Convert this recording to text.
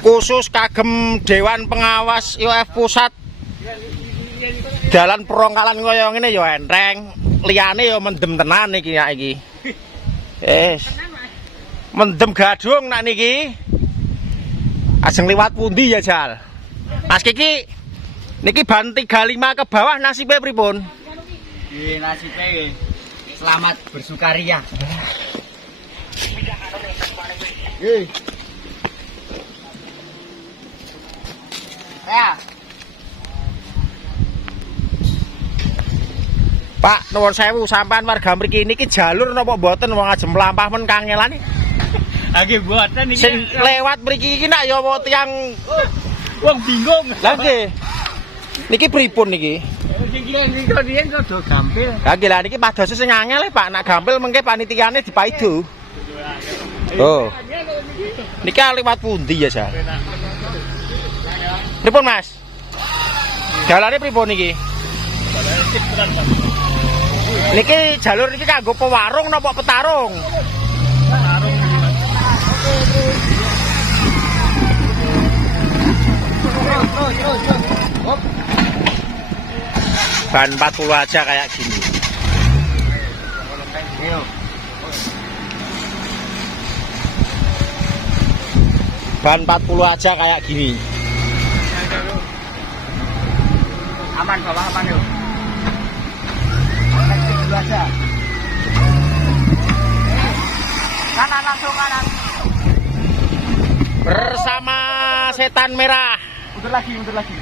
khusus kagem Dewan Pengawas IOF Pusat. Dalan perongkalan kaya ngene ya enteng, liyane ya mendem tenan iki ya iki. Mendem gadung nak niki. Ajeng liwat pundi ya Jal? Mas Kiki, niki ban 35 ke bawah nasibnya pripun? Nggih, nasibe selamat bersukaria. Nggih. Ya. Pak, nuwun sewu sampean warga mriki niki jalur napa mboten wong ajem mlampah men kangelan iki? Nggih mboten iki. Sing lewat mriki iki nak ya apa tiyang wong bingung. Lah nggih. Niki pripun niki? Sing riyen rada gampil. Lah nggih lah niki padose sing angel Pak, nak gampil mengke panitiane dipaido. Oh. Niki lewat pundi ya, Sal? Pripun, Mas? Dalane pripun niki? Niki jalur niki kanggo pewarung napa petarung? Ban 40 aja kayak gini. Ban 40 aja kayak gini. Aman bawa aman yuk. Dulu aja. Kanan langsung kanan. Bersama setan merah. Mundur lagi, mundur lagi.